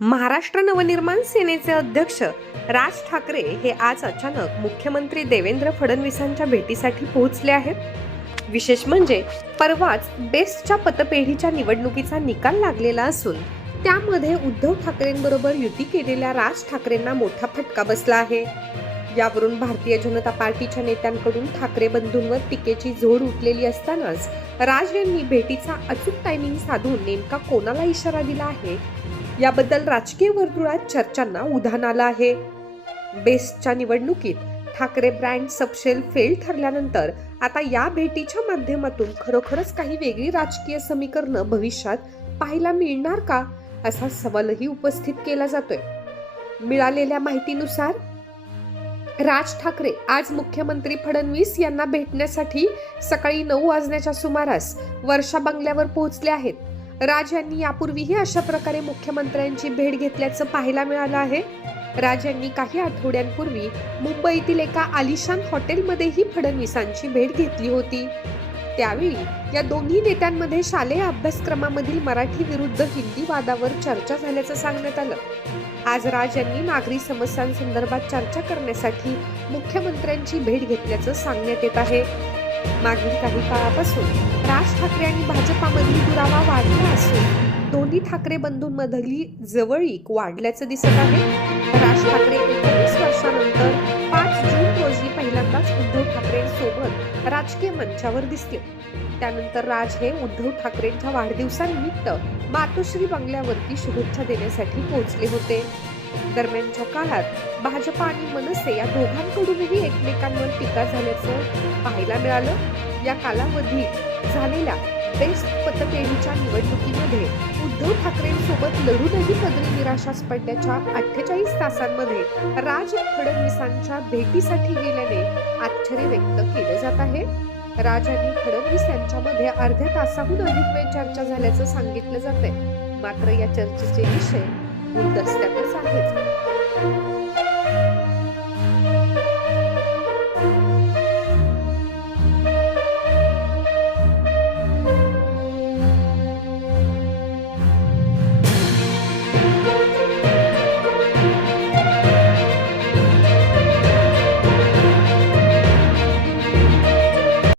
महाराष्ट्र नवनिर्माण सेनेचे अध्यक्ष राज ठाकरे हे आज अचानक मुख्यमंत्री देवेंद्र फडणवीसांच्या भेटीसाठी पोहोचले आहेत. विशेष म्हणजे परवाच बेस्टच्या पतपेढीच्या निवडणुकीचा निकाल लागलेला असून त्यामध्ये उद्धव ठाकरेंबरोबर युती केलेल्या राज ठाकरेंना मोठा फटका बसला आहे. यावरून भारतीय जनता पार्टीच्या नेत्यांकडून ठाकरे बंधूंवर टीकेची झोड उठलेली असतानाच राज यांनी भेटीचा अचूक टायमिंग साधून नेमका कोणाला इशारा दिला आहे? याबद्दल राजकीय वर्तुळात चर्चांना उधाण आलं आहे. बेस्टच्या निवडणुकीत ठाकरे ब्रँड सबशेल फेल ठरल्यानंतर आता या भेटीच्या माध्यमातून खरोखरच काही वेगळी राजकीय समीकरणं भविष्यात पाहायला मिळणार का? असा सवालही उपस्थित केला जातोय. मिळालेल्या माहितीनुसार राज ठाकरे आज मुख्यमंत्री फडणवीस यांना भेटण्यासाठी सकाळी नऊ वाजण्याच्या सुमारास वर्षा बंगल्यावर पोहोचले आहेत. राज यांनी यापूर्वीही अशा प्रकारे मुख्यमंत्र्यांची भेट घेतल्याचं पाहायला मिळालं आहे. राज यांनी काही आठवड्यांपूर्वी मुंबईतील एका आलिशान हॉटेलमध्येही फडणवीसांची भेट घेतली होती. त्यावेळी या दोन्ही नेत्यांमध्ये शालेय अभ्यासक्रमामधील मराठी विरुद्ध हिंदी वादावर चर्चा झाल्याचं सांगण्यात आलं. आज राज यांनी नागरी समस्यांसंदर्भात चर्चा करण्यासाठी मुख्यमंत्र्यांची भेट घेतल्याचं सांगण्यात येत आहे. मागील काही काळापासून राज ठाकरे आणि भाजपामधील दुरावा वाढला असून दोन्ही ठाकरे बंधूंमधली जवळीक वाढल्याचं दिसत आहे. राज ठाकरे एकोणीस वर्षानंतर पाच जून रोजी पहिल्यांदाच उद्धव ठाकरेंसोबत राजकीय मंचावर दिसले त्यानंतर राज हे उद्धव ठाकरेंच्या वाढदिवसानिमित्त मातोश्री बंगल्यावरती शुभेच्छा देण्यासाठी पोहोचले होते. दरम्यानच्या काळात भाजपा आणि मनसे या दोघांकडूनही एकमेकांवर टीका झाल्याचं पाहायला मिळालं. या कालावधीत झालेल्या बेस्ट पतपेढीच्या निवडणुकीमध्ये उद्धव ठाकरेंसोबत लढूनही पदरी निराशास पडण्याच्या अठ्ठेचाळीस तासांमध्ये राज फडणवीसांच्या भेटीसाठी गेल्याने आश्चर्य व्यक्त केलं जात आहे. राज आणि फडणवीस यांच्यामध्ये अर्ध्या तासाहून अधिक वेळ चर्चा झाल्याचं सांगितलं जात आहे मात्र या चर्चेचे विषय गुलदस्त्यातच आहेत